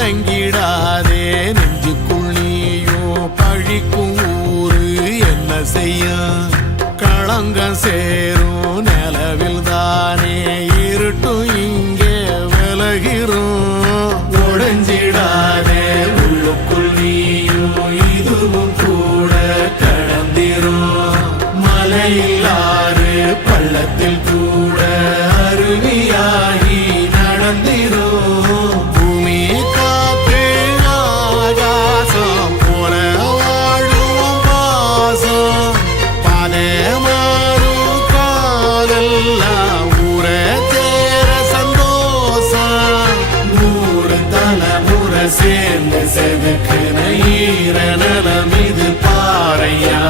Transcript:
கலங்கிடாதே நெஞ்சுக்குள் நீயோ பழிக்கும் ஊரு என்ன செய்ய களங்கம் சேரும் நிலவில் தானே இருட்டும் இங்கே விலகிறோம் உடைஞ்சிடாதே உள்ளுக்குள் நீயும் இதுவும் கூட கடந்திரும் மலையில்லாறு பள்ளத்தில் கூட அருவியாகி நடந்திரும் பூமி காற்று ஆகாசம் போல வாழும் பாசம் பாதை மாறும் காலெல்லாம் ஊர சேர சந்தோஷம் 100 தலைமுறை சேர்ந்து செதுக்குன ஈர நலம் இது பாறையா